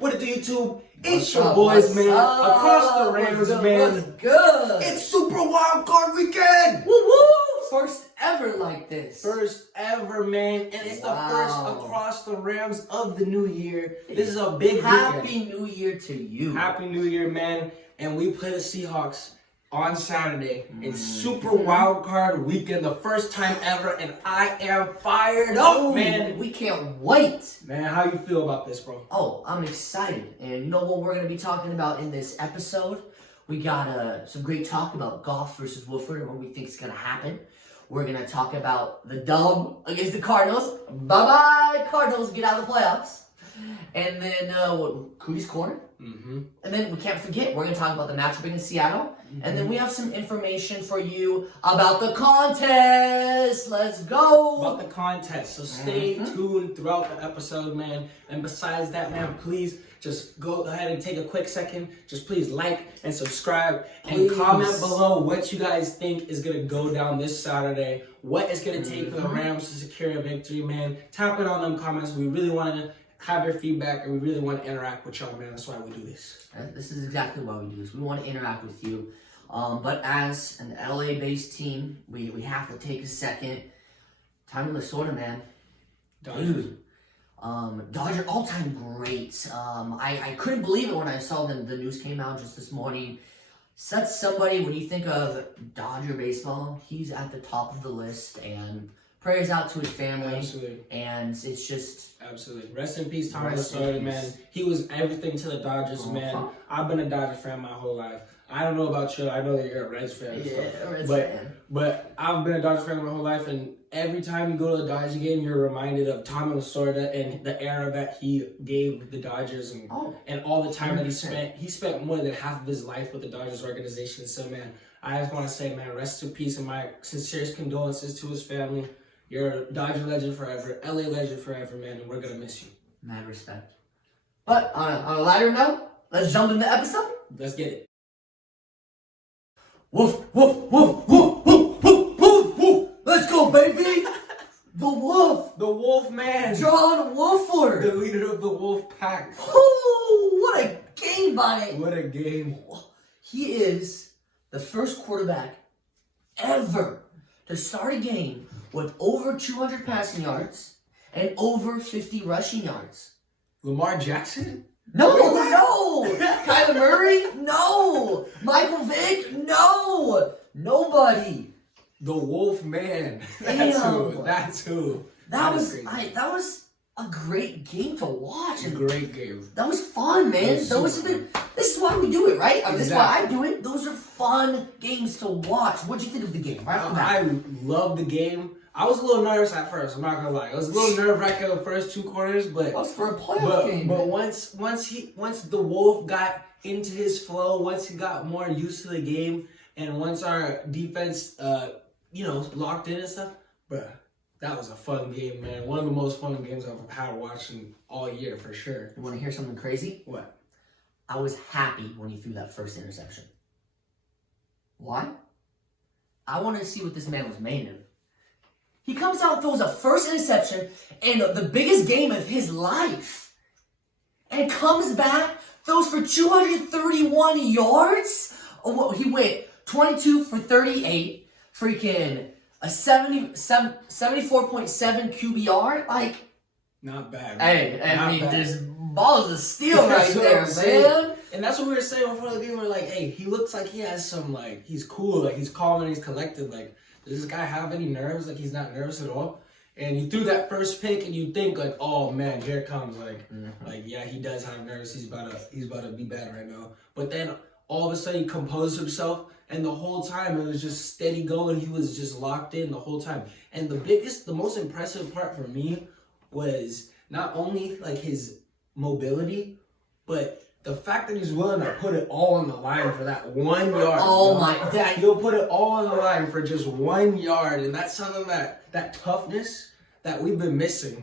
What it do, YouTube? It's What's your up, boys, what's man. up? Across the Rams, What's good, man. what's good? It's Super Wild Card Weekend. Woo woo! First ever like this. First ever, man, and it's the first across the Rams of the new year. This is a big Happy weekend. New Year to you. Happy New Year, man. And we play the Seahawks on Saturday in Super Wild Card Weekend, the first time ever, and I am fired up, man. We can't wait. Man, how you feel about this, bro? Oh, I'm excited. And you know what we're going to be talking about in this episode? We got some great talk about Goff versus Wolford and what we think is going to happen. We're going to talk about the dub against the Cardinals. Bye-bye, Cardinals. Get out of the playoffs. And then Kudi's Corner. And then we can't forget, we're going to talk about the matchup against Seattle. And then we have some information for you about the contest. Let's go. About the contest. So stay tuned throughout the episode, man. And besides that, man, please just go ahead and take a quick second. Just please like and subscribe and comment below what you guys think is going to go down this Saturday. What it's going to take for the Rams to secure a victory, man. Tap it on them comments. We really want to have your feedback, and we really want to interact with y'all, man. That's why we do this. This is exactly why we do this. We want to interact with you. But as an LA-based team, we have to take a second. Time to sort of, man. Dude. Dodger all-time greats. I couldn't believe it when I saw the news came out just this morning. That's somebody, when you think of Dodger baseball, he's at the top of the list, and prayers out to his family. Absolutely. And it's just... Absolutely. Rest in peace, Thomas Sawyer, man. He was everything to the Dodgers, man. I've been a Dodger fan my whole life. I don't know about you. I know that you're a Reds fan and stuff. But I've been a Dodgers fan my whole life, and every time you go to a Dodger game, you're reminded of Tommy Lasorda and the era that he gave the Dodgers and all the time that he spent. He spent more than half of his life with the Dodgers organization. So, man, I just want to say, man, rest in peace and my sincerest condolences to his family. You're a Dodger legend forever, LA legend forever, man, and we're going to miss you. Mad respect. But on a lighter note, let's jump into the episode. Let's get it. Woof, woof, woof, woof, woof, woof, woof, woof. Let's go, baby. The Wolf. The Wolf Man. John Wolford. The leader of the Wolf Pack. Oh, what a game by What a game. He is the first quarterback ever to start a game with over 200 passing yards and over 50 rushing yards. Lamar Jackson? No. Kyler Murray? No. Michael Vick? No. Nobody. The Wolf Man. Damn. That's who. That was a great game to watch. A great game. That was fun, man. This is why we do it, right? This is why I do it. Those are fun games to watch. What'd you think of the game? I love the game. I was a little nervous at first, I'm not gonna lie. I was a little nerve-wracking the first two quarters, but that was for a playoff game. But once the Wolf got into his flow, once he got more used to the game, and once our defense locked in and stuff, bruh, that was a fun game, man. One of the most fun games I've had watching all year for sure. You wanna hear something crazy? What? I was happy when he threw that first interception. Why? I wanted to see what this man was made of. He comes out and throws a first interception in the biggest game of his life. And comes back, throws for 231 yards. He went 22 for 38. Freaking a 74.7 QBR. Like, not bad. Hey, I mean, there's balls of steel right there, man. And that's what we were saying before the game. We're like, hey, he looks like he has some, like, he's cool, like, he's calm and he's collected. Like, does this guy have any nerves? Like, he's not nervous at all. And you threw that first pick, and you think, like, oh, man, here it comes. Like, yeah, he does have nerves. He's about to be bad right now. But then, all of a sudden, he composed himself. And the whole time, it was just steady going. He was just locked in the whole time. And the most impressive part for me was not only, like, his mobility, but the fact that he's willing to put it all on the line for that 1 yard. Oh my God. He'll put it all on the line for just 1 yard. And that's something that toughness that we've been missing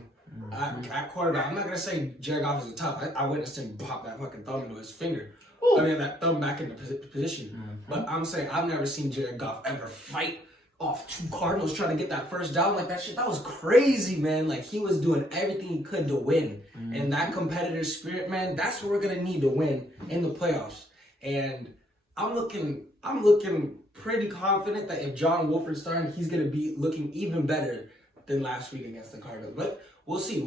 at quarterback. I'm not going to say Jared Goff isn't tough. I witnessed him pop that fucking thumb into his finger. Ooh. I mean, that thumb back into position. But I'm saying I've never seen Jared Goff ever fight off 2 Cardinals trying to get that first down. Like, that was crazy, man. Like, he was doing everything he could to win. And that competitive spirit, man, that's what we're going to need to win in the playoffs. And I'm looking pretty confident that if John Wolford's starting, he's going to be looking even better than last week against the Cardinals. But we'll see.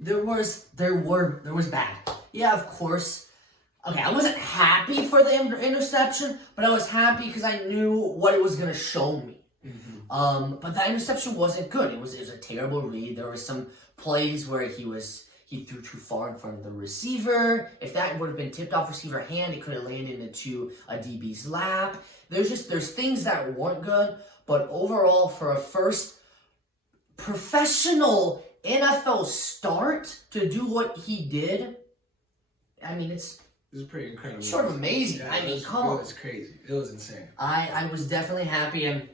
There was bad. Yeah, of course. Okay, I wasn't happy for the interception, but I was happy because I knew what it was going to show me. But that interception wasn't good. It was a terrible read. There were some plays where he threw too far in front of the receiver. If that would have been tipped off receiver hand, it could have landed into a DB's lap. There's things that weren't good, but overall, for a first professional NFL start to do what he did, I mean, it's pretty incredible. Sort of amazing. Yeah, I mean, come on. It was crazy. It was insane. I was definitely happy. And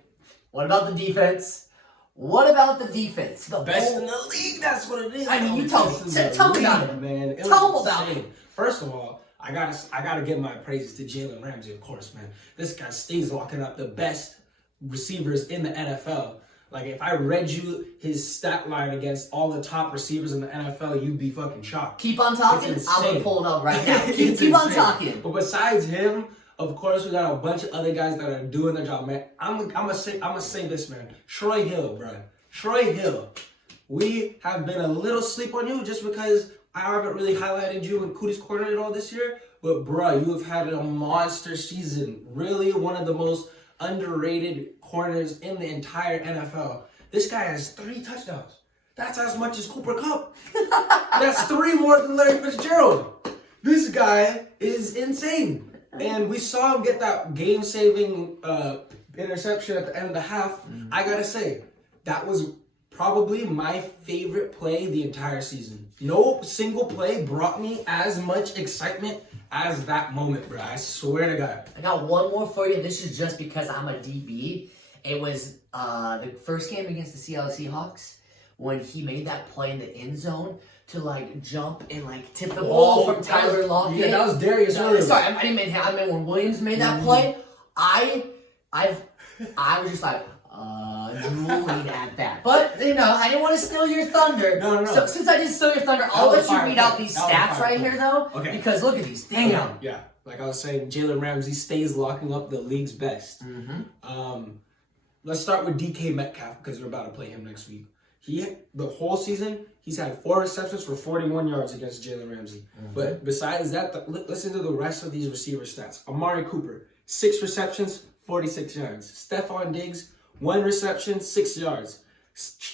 what about the defense? The best in the league. That's what it is. I mean, you tell me about it, man. Tell me about it. First of all, I gotta give my praises to Jalen Ramsey, of course, man. This guy stays locking up the best receivers in the NFL. Like, if I read you his stat line against all the top receivers in the NFL, you'd be fucking shocked. Keep on talking. I'm gonna pull it up right now. keep on talking. But besides him, of course, we got a bunch of other guys that are doing their job, man. I'm gonna say this, man. Troy Hill, bro. Troy Hill. We have been a little sleep on you just because I haven't really highlighted you in Kudi's Corner at all this year. But, bro, you have had a monster season. Really one of the most underrated corners in the entire NFL. This guy has 3 touchdowns. That's as much as Cooper Kupp. That's 3 more than Larry Fitzgerald. This guy is insane. And we saw him get that game-saving interception at the end of the half. I gotta say, that was probably my favorite play the entire season. No single play brought me as much excitement as that moment, bro. I swear to God. I got one more for you. This is just because I'm a DB. It was the first game against the Seattle Seahawks when he made that play in the end zone to like jump and like tip the ball from Tyler Lockett. Yeah, that was Darius. Sorry, I didn't mean when Williams made that play. I was just like drooling at that. But I didn't want to steal your thunder. No. So since I didn't steal your thunder, I'll let you read out these stats right here though. Okay. Because look at these. Damn. Yeah. Like I was saying, Jalen Ramsey stays locking up the league's best. Let's start with DK Metcalf because we're about to play him next week. The whole season, he's had 4 receptions for 41 yards against Jalen Ramsey. But besides that, listen to the rest of these receiver stats. Amari Cooper, 6 receptions, 46 yards. Stephon Diggs, 1 reception, 6 yards.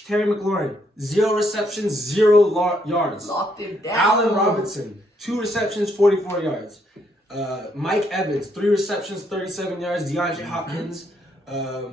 Terry McLaurin, 0 receptions, 0 yards. Locked him down. Allen Robinson, 2 receptions, 44 yards. Mike Evans, 3 receptions, 37 yards. DeAndre Hopkins, how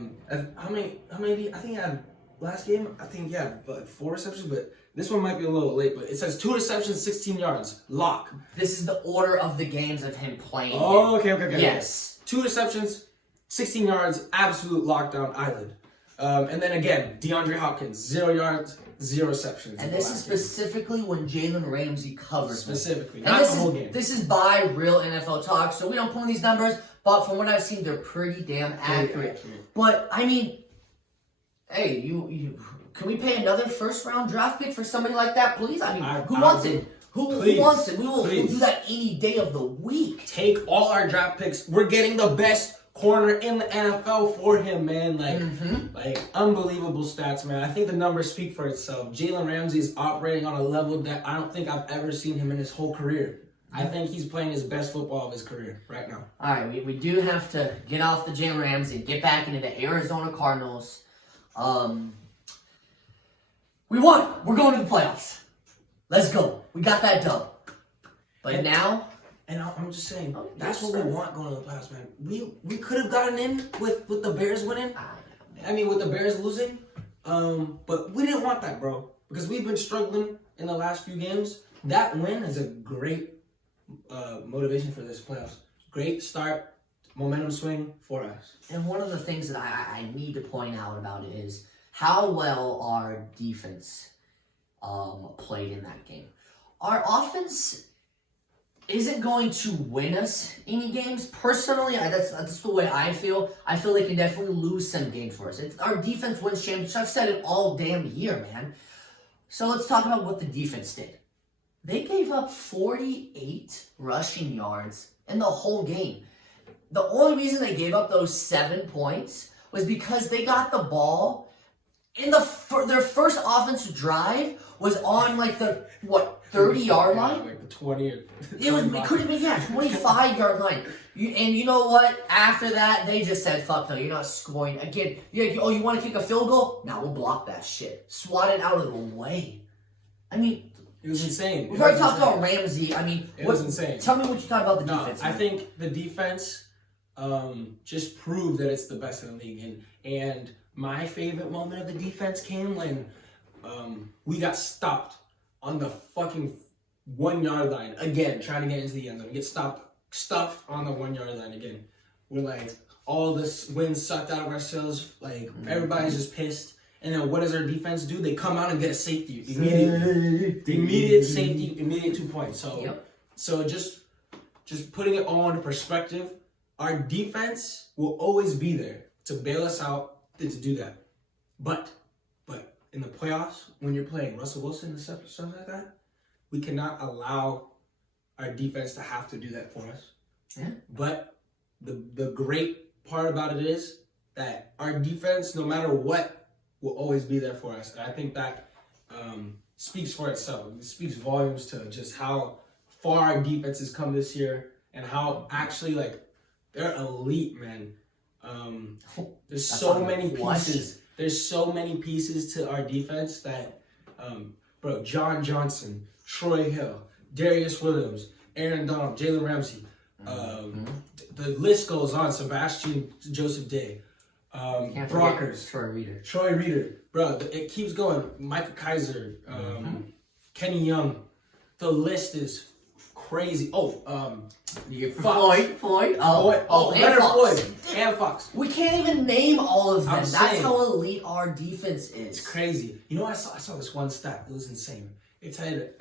many? I think he had last game. I think he had 4 receptions, but this one might be a little late. But it says 2 receptions, 16 yards. Lock. This is the order of the games of him playing. Oh, okay. Yes. 2 receptions, 16 yards. Absolute lockdown island. And then again, DeAndre Hopkins, 0 yards, 0 receptions. And this is specifically when Jalen Ramsey covers. Specifically, not the whole game. This is by real NFL Talk, so we don't pull these numbers, but from what I've seen, they're pretty damn accurate. But, I mean, hey, you can we pay another first-round draft pick for somebody like that, please? I mean, who wants it? Who wants it? We'll do that any day of the week. Take all our draft picks. We're getting the best corner in the NFL for him, man. Like unbelievable stats, man. I think the numbers speak for itself. Jalen Ramsey is operating on a level that I don't think I've ever seen him in his whole career. I think he's playing his best football of his career right now. All right, we do have to get off the Jalen Ramsey and get back into the Arizona Cardinals. We won. We're going to the playoffs. Let's go. We got that dub. But now... And I'm just saying, that's what we want going to the playoffs, man. We could have gotten in with the Bears winning. I mean, with the Bears losing. But we didn't want that, bro. Because we've been struggling in the last few games. That win is a great motivation for this playoffs. Great start, momentum swing for us. And one of the things that I need to point out about it is how well our defense played in that game. Our offense... isn't going to win us any games. Personally, that's the way I feel. I feel they can definitely lose some games for us. Our defense wins championships. I've said it all damn year, man. So let's talk about what the defense did. They gave up 48 rushing yards in the whole game. The only reason they gave up those 7 points was because they got the ball in their first offensive drive was on like the 30-yard line? Like the 20 or It could have been 25-yard line. And you know what? After that, they just said, "Fuck no, you're not scoring again." You want to kick a field goal? Now we'll block that shit. Swat it out of the way. I mean, it was insane. We've already talked about Ramsey. I mean, it was insane. Tell me what you thought about the defense. I think the defense just proved that it's the best in the league. And my favorite moment of the defense came when we got stopped on the fucking 1 yard line again, trying to get into the end zone. We get stuffed on the 1 yard line again. We're like, all this wind sucked out of ourselves. Like, everybody's just pissed. And then what does our defense do? They come out and get a safety immediately. Immediate safety, immediate 2 points. So just putting it all into perspective, our defense will always be there to bail us out and to do that. But in the playoffs, when you're playing Russell Wilson and stuff like that, we cannot allow our defense to have to do that for us. Yeah. But the great part about it is that our defense, no matter what, will always be there for us. And I think that speaks for itself. It speaks volumes to just how far our defense has come this year and how actually, like, they're elite, man. There's so many pieces. There's so many pieces to our defense that, bro, John Johnson, Troy Hill, Darius Williams, Aaron Donald, Jalen Ramsey. The list goes on. Sebastian Joseph Day. Brockers. Troy Reader. Bro, it keeps going. Michael Kaiser. Kenny Young. The list is crazy. Floyd. Leonard Floyd. And Fox. We can't even name all of them. That's how elite our defense is. It's crazy. You know, I saw this one stat. It was insane. It said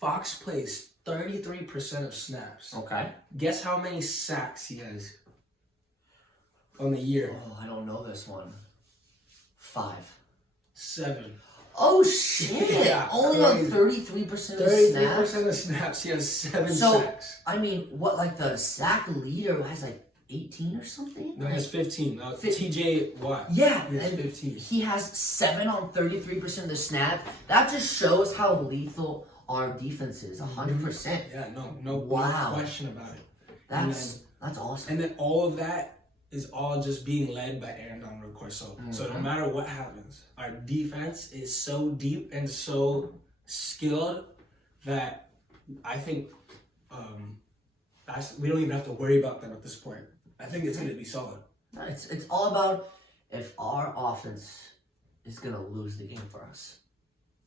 Fox plays 33% of snaps. Okay. Guess how many sacks he has on the year? Oh, I don't know this one. 5. 7. Oh, shit. Yeah, only on 33% of snaps? 33% of snaps, he has 7 so, sacks. I mean, what, like the sack leader has like 18 or something? No, he has 15. TJ Watt. Yeah. He has 15. He has 7 on 33% of the snaps. That just shows how lethal our defense is. 100%. Yeah, no question about it. That's awesome. And then all of that is all just being led by Aaron Donald, of course. So no matter what happens, our defense is so deep and so skilled that I think we don't even have to worry about them at this point. I think it's going to be solid. It's all about if our offense is going to lose the game for us.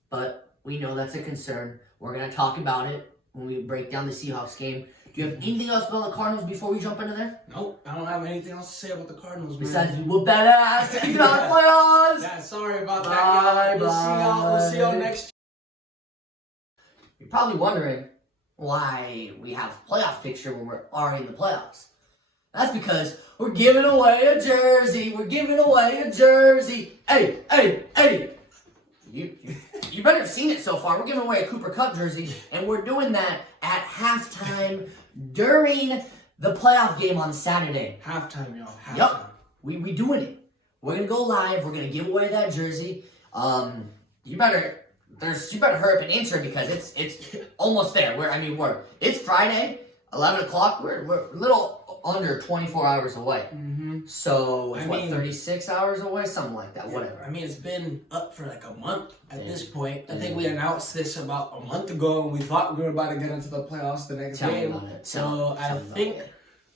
But we know that's a concern. We're going to talk about it when we break down the Seahawks game. Do you have anything else about the Cardinals before we jump into there? Nope, I don't have anything else to say about the Cardinals, man. Besides, we whoop that ass and get on the playoffs. Yeah, sorry about that, y'all. We'll see y'all next year. You're probably wondering why we have a playoff picture when we're already in the playoffs. That's because we're giving away a jersey. Hey. You better have seen it so far. We're giving away a Cooper Kupp jersey, and we're doing that at halftime during the playoff game on Saturday. Halftime, y'all. Halftime. Yup. We doing it. We're gonna go live. We're gonna give away that jersey. You better hurry up and enter because it's almost there. It's Friday, 11 o'clock. We're a little under 24 hours away. So, 36 hours away? Something like that, whatever. I mean, it's been up for like a month at this point. I think we announced this about a month ago, and we thought we were about to get into the playoffs the next game. So, I think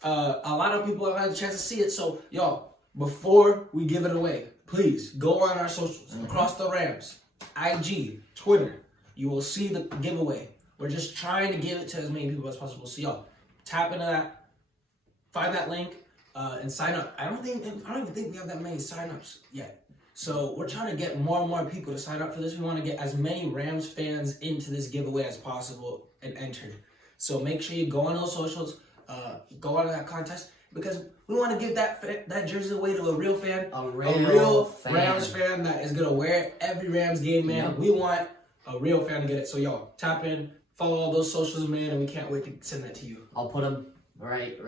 a lot of people have had a chance to see it. So, y'all, before we give it away, please go on our socials across the Rams, IG, Twitter. You will see the giveaway. We're just trying to give it to as many people as possible. So, y'all, tap into that. Find that link and sign up. I don't even think we have that many signups yet. So we're trying to get more and more people to sign up for this. We want to get as many Rams fans into this giveaway as possible and entered. So make sure you go on those socials, go on that contest, because we want to give that jersey away to a real fan, a real fan. Rams fan that is gonna wear it every Rams game, man. Yep. We want a real fan to get it. So y'all tap in, follow all those socials, man, and we can't wait to send that to you. I'll put them right.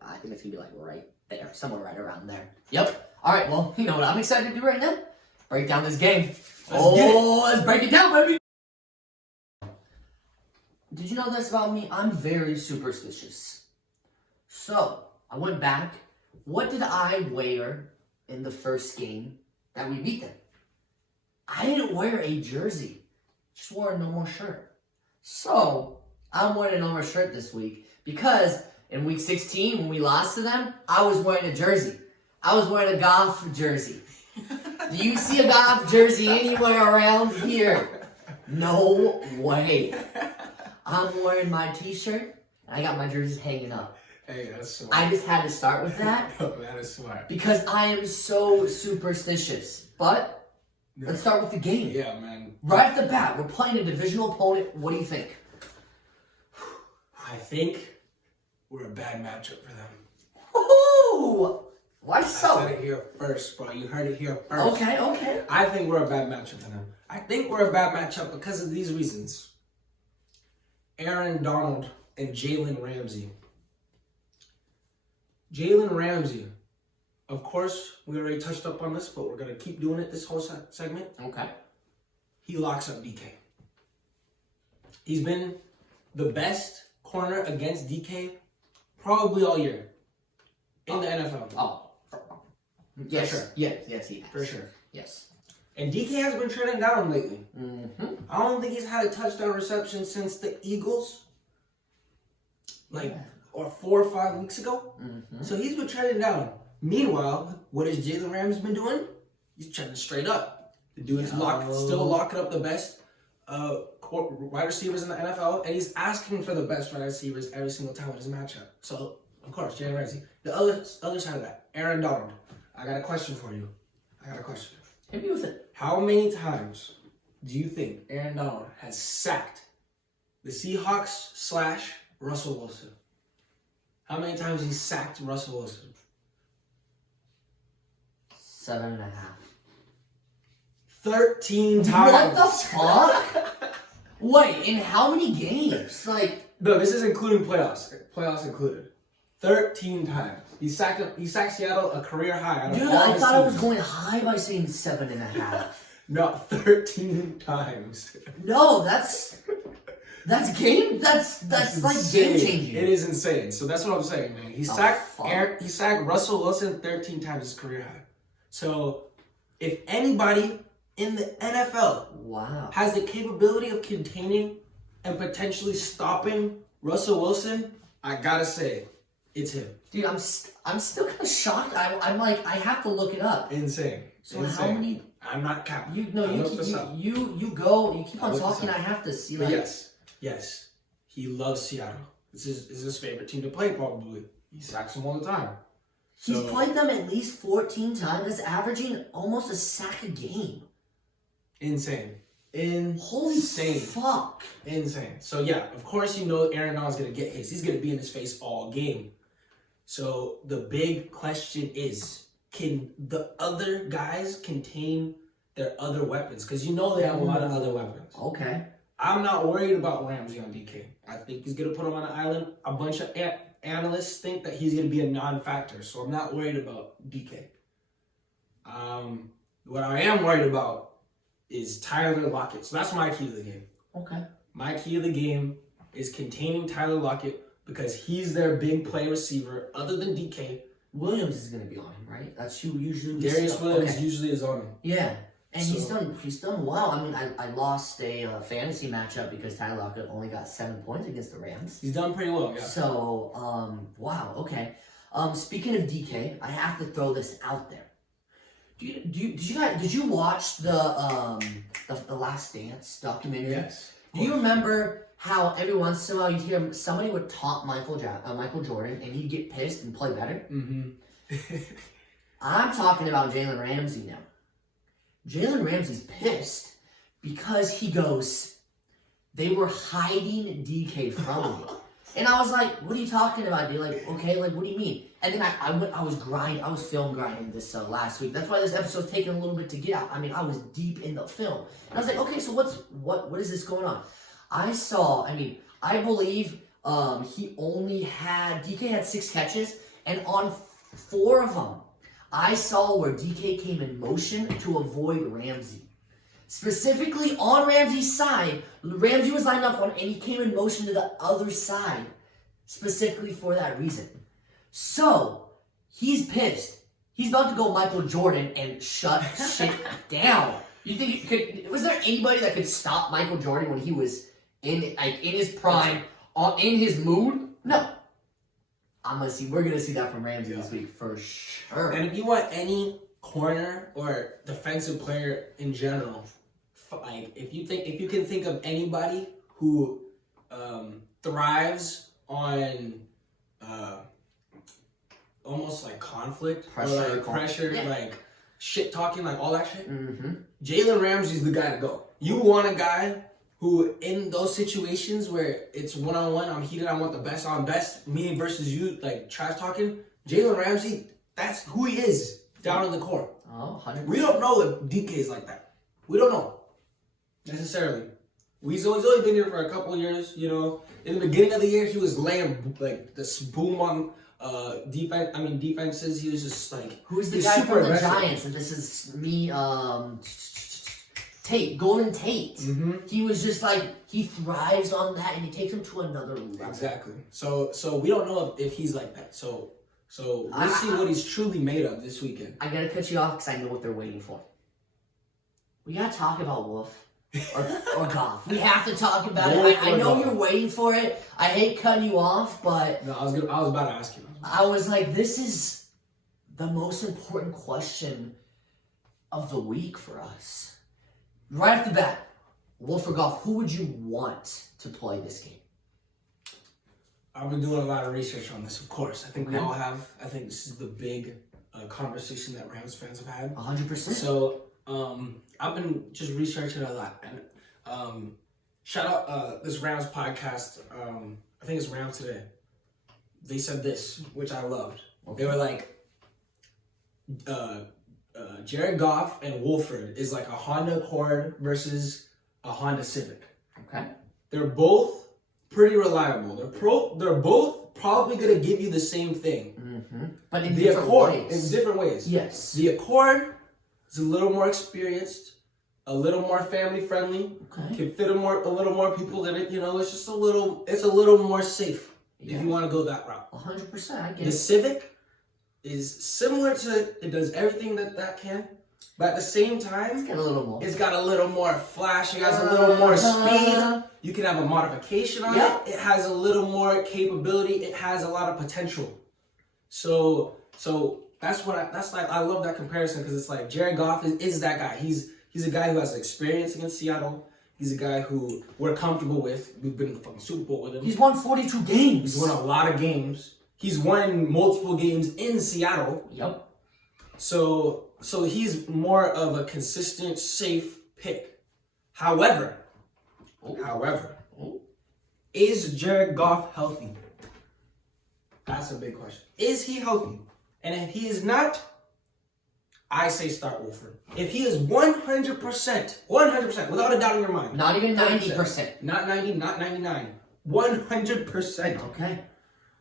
I think it's gonna be like right there, somewhere right around there. Yep. All right. Well, you know what I'm excited to do right now? Break down this game. Let's break it down, baby. Did you know this about me? I'm very superstitious. So I went back. What did I wear in the first game that we beat them? I didn't wear a jersey. Just wore a normal shirt. So I'm wearing a normal shirt this week because in week 16 when we lost to them, I was wearing a jersey. I was wearing a Goff jersey. Do you see a Goff jersey anywhere around here? No way. I'm wearing my t-shirt and I got my jerseys hanging up. Hey, that's smart. I just had to start with that. That is smart. Because I am so superstitious. But let's start with the game. Yeah, man. Right off the bat, we're playing a divisional opponent. What do you think? I think we're a bad matchup for them. Woohoo! Why so? I said it here first, bro. You heard it here first. Okay. I think we're a bad matchup for them. I think we're a bad matchup because of these reasons. Aaron Donald and Jalen Ramsey. Jalen Ramsey. Of course, we already touched up on this, but we're going to keep doing it this whole segment. Okay. He locks up DK. He's been the best corner against DK probably all year in the NFL. Oh. Yes. For sure. Yes, he has. For sure. Yes. And DK has been trending down lately. Mm-hmm. I don't think he's had a touchdown reception since the Eagles. Or 4 or 5 weeks ago. Mm-hmm. So he's been trending down. Meanwhile, what has Jalen Ramsey been doing? He's trending straight up. The dude's still locking up the best wide receivers in the NFL, and he's asking for the best wide receivers every single time in his matchup. So, of course, Jalen Ramsey. The other side of that, Aaron Donald. I got a question for you. Hit me with it. How many times do you think Aaron Donald has sacked the Seahawks / Russell Wilson? How many times he sacked Russell Wilson? 7.5. 13 times. What the fuck? Wait, in how many games? No, this is including playoffs. Playoffs included. 13 times. He sacked Seattle a career high. Dude, I thought I was going high by saying 7.5. No, 13 times. No, that's game. That's like game changing. It is insane. So that's what I'm saying, man. He sacked Russell Wilson 13 times his career high. So if anybody in the NFL has the capability of containing and potentially stopping Russell Wilson, I gotta say, it's him. Dude, I'm still kind of shocked. I'm like, I have to look it up. Insane. So how many? I'm not capping. You keep on talking. I have to see. But yes, he loves Seattle. This is his favorite team to play. Probably he sacks them all the time. He's played them at least 14 times. That's averaging almost a sack a game. Insane. Holy fuck. Insane. So yeah, of course Aaron Donald's gonna get his. He's gonna be in his face all game. So the big question is, can the other guys contain their other weapons? Because they have a lot of other weapons. Okay. I'm not worried about Ramsey on DK. I think he's going to put him on an island. A bunch of analysts think that he's going to be a non-factor, so I'm not worried about DK. What I am worried about is Tyler Lockett. So that's my key to the game. Okay. My key to the game is containing Tyler Lockett because he's their big play receiver other than DK. Williams is going to be on him, right? That's who usually... Darius Williams usually is on him. Yeah. And he's done well. I mean, I lost a fantasy matchup because Tyler Lockett only got 7 points against the Rams. He's done pretty well, yeah. So, wow, okay. Speaking of DK, I have to throw this out there. Did you watch the Last Dance documentary? Yes. Do you remember how every once in a while you'd hear somebody would taunt Michael Jordan and he'd get pissed and play better? Mm-hmm. I'm talking about Jalen Ramsey now. Jalen Ramsey's pissed because he goes, they were hiding DK from me. And I was like, what are you talking about, dude? Like, okay, like, what do you mean? And then I was film grinding this last week. That's why this episode's taking a little bit to get out. I mean, I was deep in the film. And I was like, okay, so what is this going on? I believe DK had 6 catches, and on 4 of them, I saw where DK came in motion to avoid Ramsey. Specifically on Ramsey's side, Ramsey was lined up on, and he came in motion to the other side, specifically for that reason. So, he's pissed. He's about to go Michael Jordan and shut shit down. You think was there anybody that could stop Michael Jordan when he was in his prime, in his mood? No. We're gonna see that from Ramsey this week for sure. And if you want any corner or defensive player in general, like if you can think of anybody who thrives on almost like conflict, pressure, yeah. like shit talking, like all that shit. Mm-hmm. Jalen Ramsey's the guy to go. You want a guy who, in those situations where it's one-on-one, I'm heated, I want the best on best, me versus you, like trash talking. Jalen Ramsey, that's who he is down in the core. Oh, 100%. We don't know if DK is like that. We don't know necessarily. He's only been here for a couple of years. You know, in the beginning of the year, he was laying like this boom on defenses. He was just like, who's the guy from the Giants? And this is me, Golden Tate. Mm-hmm. He was just like, he thrives on that, and he takes him to another level. Exactly. So we don't know if he's like that. So we'll see what he's truly made of this weekend. I gotta cut you off because I know what they're waiting for. We gotta talk about Wolf or Goff. We have to talk about it. I know you're waiting for it. I hate cutting you off, but no, I was about to ask you. I was like, this is the most important question of the week for us. Right off the bat, Wolf or Goff, who would you want to play this game? I've been doing a lot of research on this, of course. I think we all have. I think this is the big conversation that Rams fans have had. 100%. So I've been just researching a lot. And shout out this Rams podcast. I think it's Rams Today. They said this, which I loved. Okay. They were like, Jared Goff and Wolford is like a Honda Accord versus a Honda Civic. Okay. They're both pretty reliable. They're both probably going to give you the same thing. Mm-hmm. But in different ways. In different ways. Yes. The Accord is a little more experienced, a little more family friendly. Okay. Can fit a little more people in it. You know, it's just a little more safe if you want to go that route. 100%. I get The Civic is similar to, it does everything that can, but at the same time, it's got a little more flash, it has a little more speed, you can have a modification on it, it has a little more capability, it has a lot of potential. So that's I love that comparison, because it's like Jared Goff is that guy. He's a guy who has experience against Seattle. He's a guy who we're comfortable with. We've been in the fucking Super Bowl with him. He's won 42 games. He's won a lot of games. He's won multiple games in Seattle. Yep. So he's more of a consistent, safe pick. However, is Jared Goff healthy? That's a big question. Is he healthy? And if he is not, I say start Wolford. If he is 100%, without a doubt in your mind. Not even 90%. Not 90, not 99. 100%. Okay.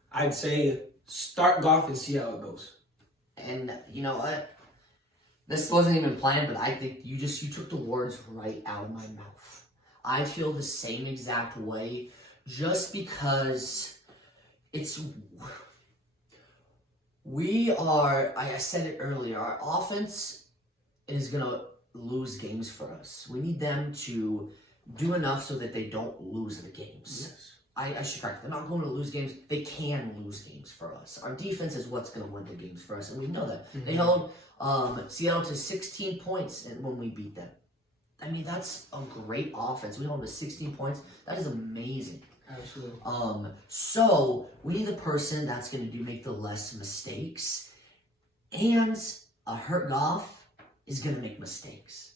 I'd say start Goff and see how it goes. And you know what? This wasn't even planned, but I think you took the words right out of my mouth. I feel the same exact way, just because I said it earlier, our offense is going to lose games for us. We need them to do enough so that they don't lose the games. Yes. I should correct. They're not going to lose games. They can lose games for us. Our defense is what's going to win the games for us, and we know that. Mm-hmm. They held Seattle to 16 points when we beat them. I mean, that's a great offense. We held them to 16 points. That is amazing. Absolutely. So we need the person that's going to make the less mistakes, and a hurt Goff is going to make mistakes.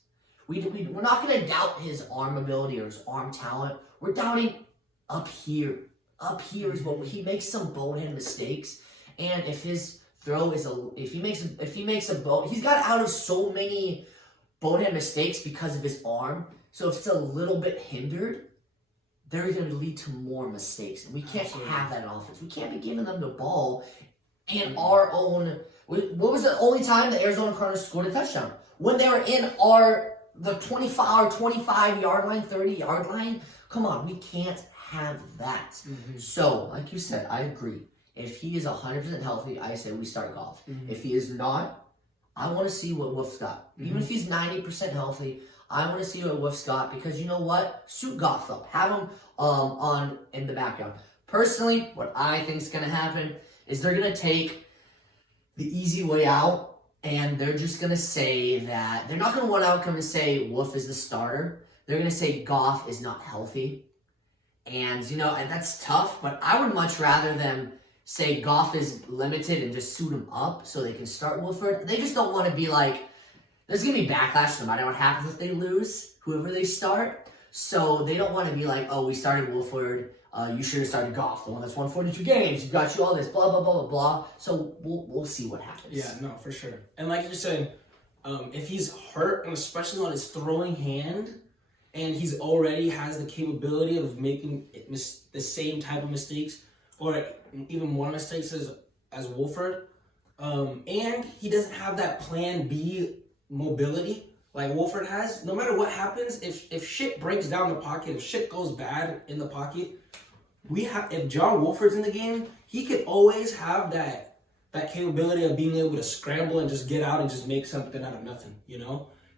We're not going to doubt his arm ability or his arm talent. We're doubting up here up here is what he makes some bonehead mistakes, and if his throw is if he makes he's got out of so many bonehead mistakes because of his arm. So if it's a little bit hindered, they're going to lead to more mistakes, and we can't have that in offense. We can't be giving them the ball in our own. What was the only time the Arizona Cardinals scored a touchdown? When they were in the 25-yard line, 30-yard line. Come on, we can't have that. So, like you said, I agree. If he is 100% healthy, I say we start Goff. If he is not, I want to see what Wolf's got. Even if he's 90% healthy, I want to see what Wolf's got, because you know what? Suit Goff up. Have him on in the background. Personally, what I think is going to happen is they're going to take the easy way out, and they're just going to say that they're not going to come and say Wolf is the starter. They're going to say Goff is not healthy. And, and that's tough, but I would much rather them say Goff is limited and just suit him up so they can start Wolford. They just don't want to be like, there's going to be backlash no matter what happens if they lose, whoever they start. So they don't want to be like, oh, we started Wolford. You should have started Goff, the one that's won 42 games. You've got you all this, blah, blah, blah, blah, blah. So we'll see what happens. Yeah, no, for sure. And like you're saying, if he's hurt, and especially on his throwing hand, and he's already has the capability of making the same type of mistakes, or even more mistakes as Wolford, and he doesn't have that plan B mobility like Wolford has, no matter what happens, if shit breaks down the pocket, if shit goes bad in the pocket, if John Wolford's in the game, he could always have that capability of being able to scramble and just get out and just make something out of nothing,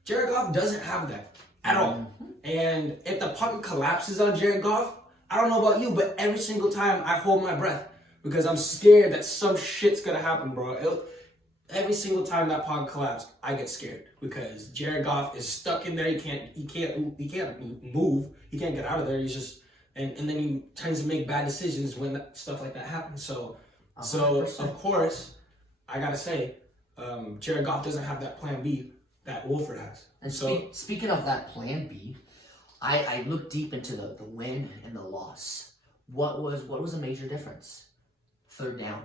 Jared Goff doesn't have that at all. And if the pocket collapses on Jared Goff, I don't know about you, but every single time I hold my breath because I'm scared that some shit's gonna happen, bro. Every single time that pocket collapses, I get scared because Jared Goff is stuck in there. He can't move. He can't get out of there. He's just and then he tends to make bad decisions when stuff like that happens. So 100%. Of course, I gotta say, Jared Goff doesn't have that plan B that Wolford has. And speaking of that plan B, I looked deep into the win and the loss. What was a major difference? Third down.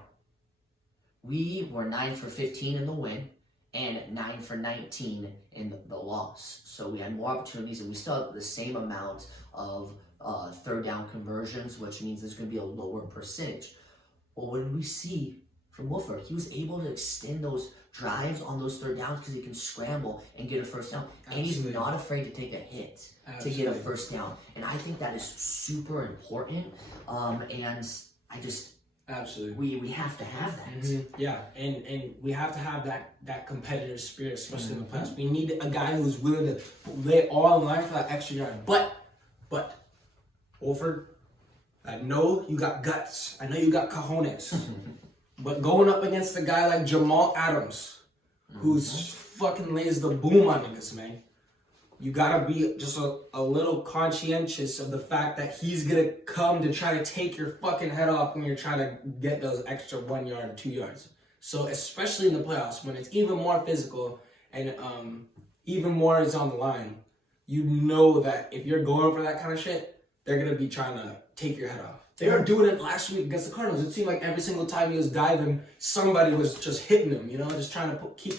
We were 9 for 15 in the win and 9 for 19 in the loss. So we had more opportunities, and we still have the same amount of third down conversions, which means there's going to be a lower percentage. Well, what did we see from Wolford? He was able to extend those drives on those third downs because he can scramble and get a first down. Absolutely. And he's not afraid to take a hit to get a first down. And I think that is super important. And I just... Absolutely. We have to have that. Yeah, and we have to have that competitive spirit, especially in the playoffs. We need a guy who's willing to lay all on line for that extra yard. But, Wolford, I know you got guts. I know you got cojones. But going up against a guy like Jamal Adams, who's fucking lays the boom on niggas, man. You gotta be just a little conscientious of the fact that he's gonna come to try to take your fucking head off when you're trying to get those extra 1 yard, 2 yards. So especially in the playoffs, when it's even more physical and even more is on the line, you know that if you're going for that kind of shit, they're gonna be trying to take your head off. They were doing it last week against the Cardinals. It seemed like every single time he was diving, somebody was just hitting him, just trying to keep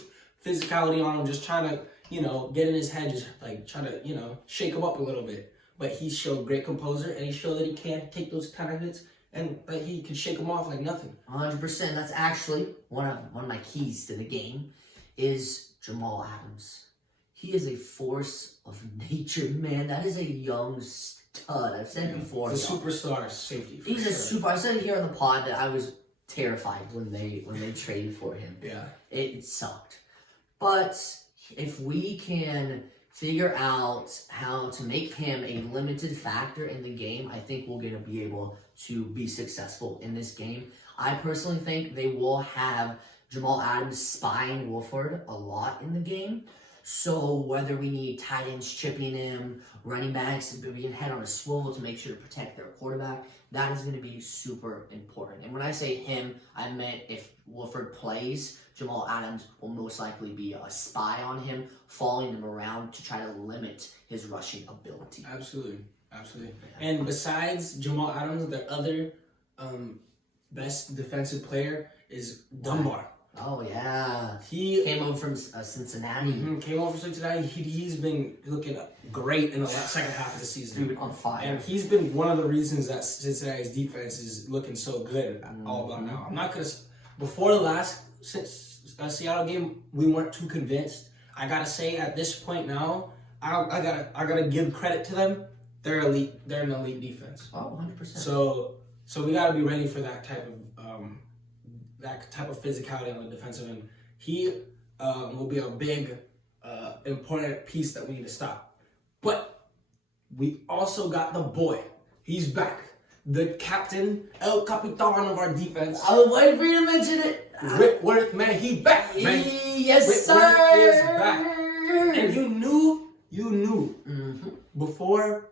physicality on him, just trying to, get in his head, just like trying to, shake him up a little bit. But he showed great composure, and he showed that he can take those kind of hits, and that he can shake them off like nothing. 100%. That's actually one of my keys to the game is Jamal Adams. He is a force of nature, man. That is a young stud. I've said it before. He's a superstar safety. He's a super. I said it here on the pod that I was terrified when they traded for him. Yeah, it sucked. But if we can figure out how to make him a limited factor in the game, I think we're going to be able to be successful in this game. I personally think they will have Jamal Adams spying Wolford a lot in the game. So whether we need tight ends chipping him, running backs being head on a swivel to make sure to protect their quarterback, that is going to be super important. And when I say him, I meant if Wolford plays, Jamal Adams will most likely be a spy on him, following him around to try to limit his rushing ability. Absolutely. And besides Jamal Adams, the other best defensive player is Dunbar. Oh, yeah. He came over from Cincinnati. Came over from Cincinnati. He's been looking great in the second half of the season. Dude, on fire. And he's been one of the reasons that Cincinnati's defense is looking so good all about now. I'm not going to... Before the last Seattle game, we weren't too convinced. I got to say, at this point now, I gotta give credit to them. They're elite. They're an elite defense. Oh, 100%. So we gotta be ready for that type of physicality on the defensive end. He will be a big, important piece that we need to stop. But we also got the boy. He's back. The captain, El Capitan of our defense. I was waiting for you to mention it. Whitworth, man, he back, man. Yes, Whitworth sir. is back. And you knew before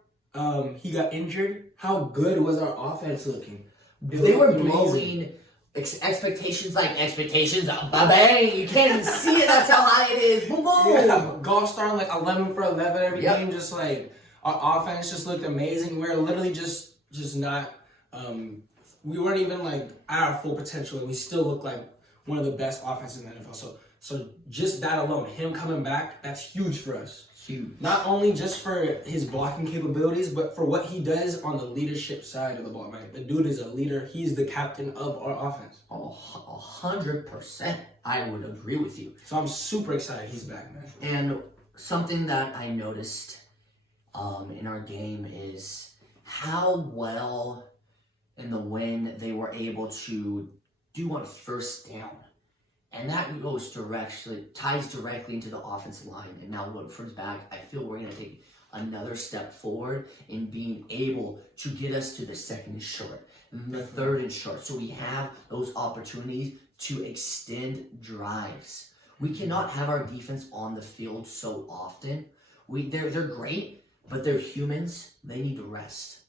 he got injured how good was our offense looking. They were blowing expectations like expectations. Bang! You can't even see it. That's how high it is. Boom, boom. Yeah, golf starting like 11 for 11 every game. Just like our offense just looked amazing. We were literally just not. We weren't even like at our full potential. We still look like one of the best offenses in the NFL. So just that alone, him coming back, that's huge for us. Huge. Not only just for his blocking capabilities, but for what he does on the leadership side of the ball, man. The dude is a leader. He's the captain of our offense. Oh, 100%. I would agree with you. So I'm super excited he's back, man. And something that I noticed in our game is how well in the win they were able to do on first down. And that ties directly into the offensive line. And now Woodford's back. I feel we're going to take another step forward in being able to get us to the second and short, and the third and short. So we have those opportunities to extend drives. We cannot have our defense on the field so often. They're great, but they're humans. They need to rest.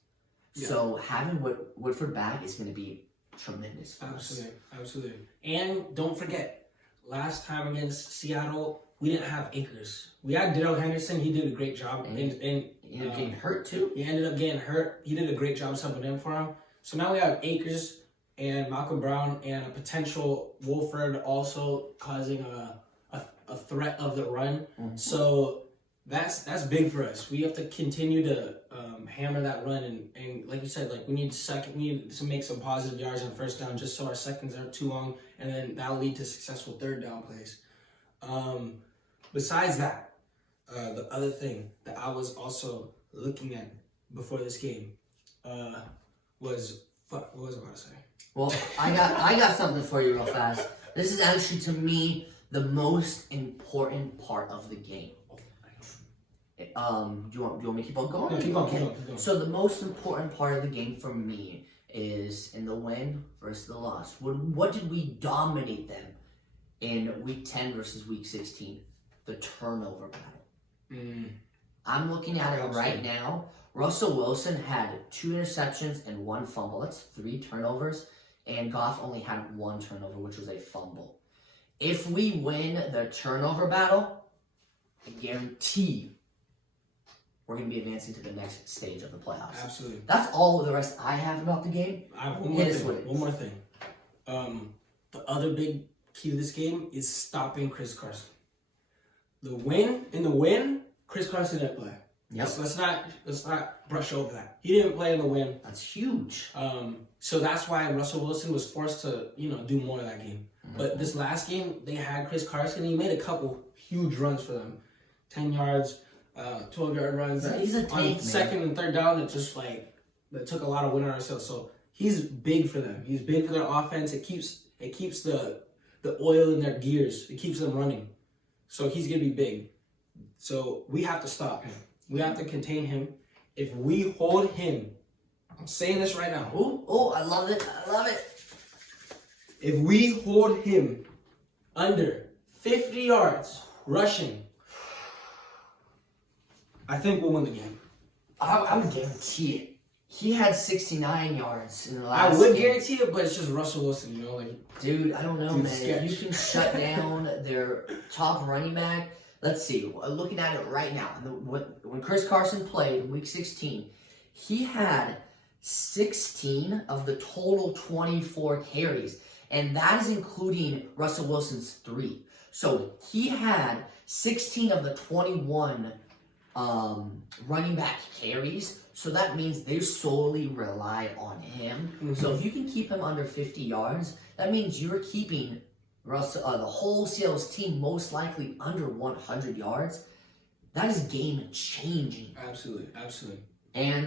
Yeah. So having Woodford back is going to be tremendous for us. Absolutely. And don't forget, last time against Seattle, we didn't have Akers. We had Darrell Henderson. He did a great job. And he ended up getting hurt too. He ended up getting hurt. He did a great job subbing in for him. So now we have Akers and Malcolm Brown and a potential Wolford also causing a threat of the run. Mm-hmm. So that's big for us. We have to continue to hammer that run and like you said, like we need to make some positive yards on first down just so our seconds aren't too long, and then that'll lead to successful third down plays. Besides that, the other thing that I was also looking at before this game was what was I about to say? Well, I got something for you real fast. This is actually to me the most important part of the game. Do you want me to keep on going? No, keep going. So the most important part of the game for me is in the win versus the loss. What did we dominate them in week 10 versus week 16? The turnover battle. I'm looking at it right now. Russell Wilson had 2 interceptions and 1 fumble. That's 3 turnovers. And Goff only had 1 turnover, which was a fumble. If we win the turnover battle, I guarantee we're going to be advancing to the next stage of the playoffs. Absolutely. That's all the rest I have about the game. I have one more thing. The other big key to this game is stopping Chris Carson. In the win, Chris Carson didn't play. Yep. Let's not brush over that. He didn't play in the win. That's huge. So that's why Russell Wilson was forced to, do more of that game. Mm-hmm. But this last game, they had Chris Carson. He made a couple huge runs for them. 10 yards, 12-yard runs. He's a tank, on second and third down, that took a lot of wind on ourselves. So he's big for them. He's big for their offense. It keeps the oil in their gears. It keeps them running. So he's going to be big. So we have to stop him. We have to contain him. If we hold him, I'm saying this right now. Oh, I love it. If we hold him under 50 yards rushing, I think we'll win the game. I would guarantee it. He had 69 yards in the last I would game. guarantee it, but it's just Russell Wilson, Dude, I don't know, man. Sketch. You can shut down their top running back. Let's see. Looking at it right now, when Chris Carson played in Week 16, he had 16 of the total 24 carries. And that is including Russell Wilson's 3. So he had 16 of the 21 running back carries. So that means they solely rely on him. Mm-hmm. So if you can keep him under 50 yards, that means you're keeping the whole Seattle's team most likely under 100 yards. That is game changing. Absolutely, absolutely. And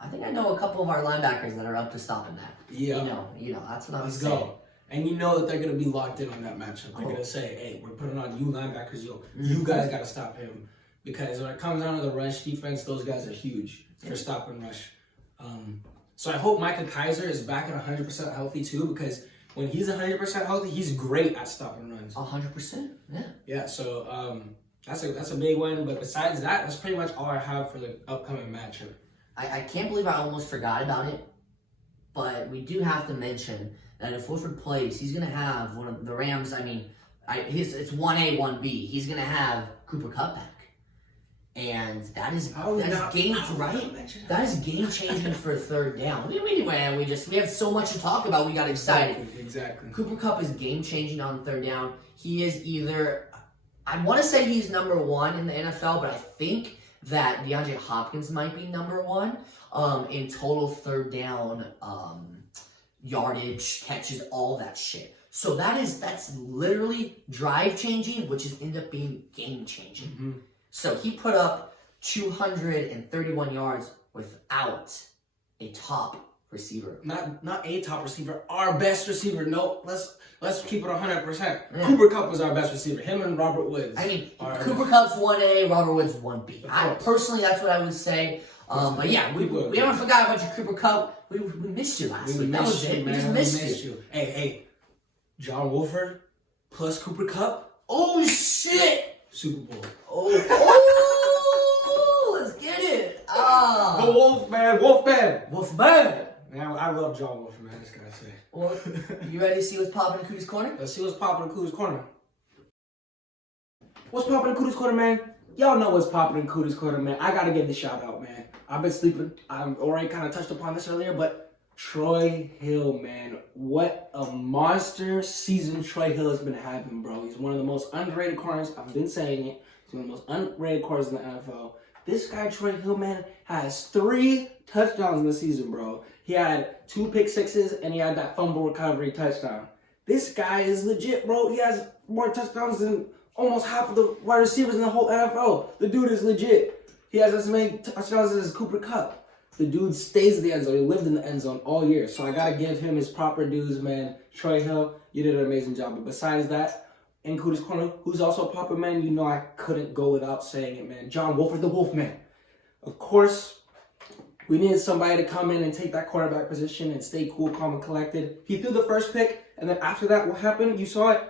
I think I know a couple of our linebackers that are up to stopping that. Yeah. That's what I'm Let's saying. go. And you know that they're going to be locked in on that matchup. They're going to say, hey, we're putting on you linebackers, you guys got to stop him. Because when it comes down to the rush defense, those guys are huge for stop and rush. So I hope Micah Kaiser is back at 100% healthy too, because when he's 100% healthy, he's great at stopping runs. 100%, yeah. Yeah, so that's a big one. But besides that, that's pretty much all I have for the upcoming matchup. I can't believe I almost forgot about it, but we do have to mention that if Wolford plays, he's going to have one of the Rams. It's 1A, 1B. He's going to have Cooper Kupp back. And that is game changing for third down. We have so much to talk about. We got excited. Exactly. Cooper Kupp is game changing on third down. He is I want to say he's number 1 in the NFL, but I think that DeAndre Hopkins might be number 1 in total third down yardage, catches, all that shit. So that's literally drive changing, which is end up being game changing. Mm-hmm. So he put up 231 yards without a top receiver. Not a top receiver, our best receiver. No, let's keep it 100%. Yeah. Cooper Kupp was our best receiver. Him and Robert Woods. Cooper Kupp's 1A, Robert Woods 1B. Personally, that's what I would say. But yeah, we haven't forgot about your Cooper Kupp. We missed you last week. That was it. We just missed you. Hey, John Wolford plus Cooper Kupp. Oh shit! Super Bowl. Oh, let's get it. The Wolfman. Man, I love John Wolford, man. I just gotta say. Well, you ready to see what's popping in Kudi's corner? Let's see what's popping in Kudi's corner. What's popping in Kudi's corner, man? Y'all know what's popping in Kudi's corner, man. I gotta give the shout out, man. I've been sleeping. I've already kind of touched upon this earlier, but Troy Hill, man. What a monster season Troy Hill has been having, bro. He's one of the most underrated corners. I've been saying it. He's one of the most underrated corners in the NFL. This guy, Troy Hill, man, has 3 touchdowns in the season, bro. He had 2 pick sixes, and he had that fumble recovery touchdown. This guy is legit, bro. He has more touchdowns than almost half of the wide receivers in the whole NFL. The dude is legit. He has as many touchdowns as Cooper Kupp. The dude stays in the end zone. He lived in the end zone all year. So I got to give him his proper dues, man. Troy Hill, you did an amazing job. But besides that, in Kudi's corner, who's also popping, man, you know I couldn't go without saying it, man. John Wolford, the Wolfman. Of course, we needed somebody to come in and take that quarterback position and stay cool, calm, and collected. He threw the first pick, and then after that, what happened? You saw it.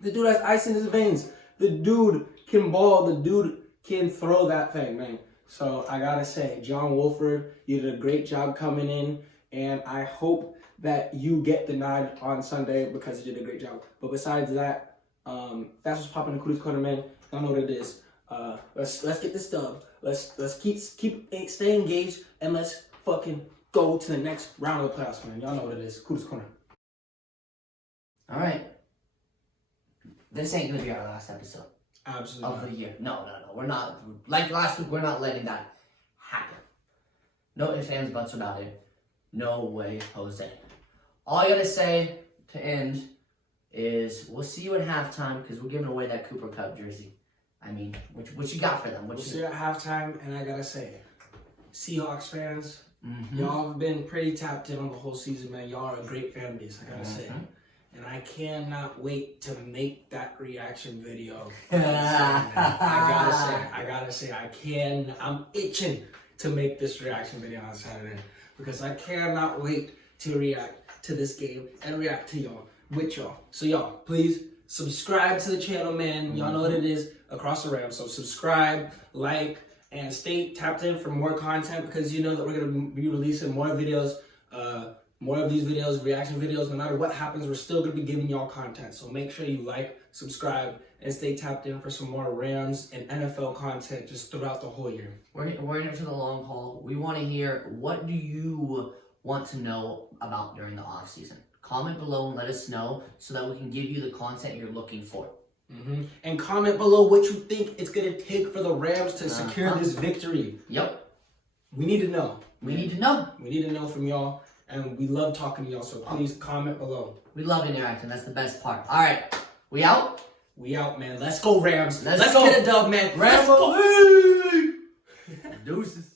The dude has ice in his veins. The dude can ball. The dude can throw that thing, man. So I gotta say, John Wolford, you did a great job coming in, and I hope that you get the nod on Sunday because you did a great job. But besides that, that's what's popping in Kudi's corner, man. I know what it is. Let's get this dub. Let's keep stay engaged, and let's fucking go to the next round of the playoffs, man. Y'all know what it is. Kudi's corner. All right. This ain't gonna be our last episode. Absolutely. Of the year. No. We're not, like last week, we're not letting that happen. No ifs, ands, buts about it. No way, Jose. All I gotta say to end is we'll see you at halftime because we're giving away that Cooper Kupp jersey. I mean, what you got for them? We'll see you at halftime, and I gotta say, Seahawks fans, y'all have been pretty tapped in on the whole season, man. Y'all are a great fan base, I gotta say. And I cannot wait to make that reaction video. I gotta say, I'm itching to make this reaction video on Saturday because I cannot wait to react to this game and react to y'all, with y'all. So y'all, please subscribe to the channel, man. Y'all know what it is across the Rams. So subscribe, like, and stay tapped in for more content because you know that we're gonna be releasing more videos more of these videos, reaction videos. No matter what happens, we're still going to be giving y'all content. So make sure you like, subscribe, and stay tapped in for some more Rams and NFL content just throughout the whole year. We're in it for the long haul. We want to hear, what do you want to know about during the off season? Comment below and let us know so that we can give you the content you're looking for. And comment below what you think it's going to take for the Rams to secure this victory. Yep. We need to know. We need to know. We need to know from y'all. And we love talking to y'all, so please comment below. We love interacting. That's the best part. All right. We out? We out, man. Let's go, Rams. Let's go. Get a dub, man. Rams. Let's go. Deuces.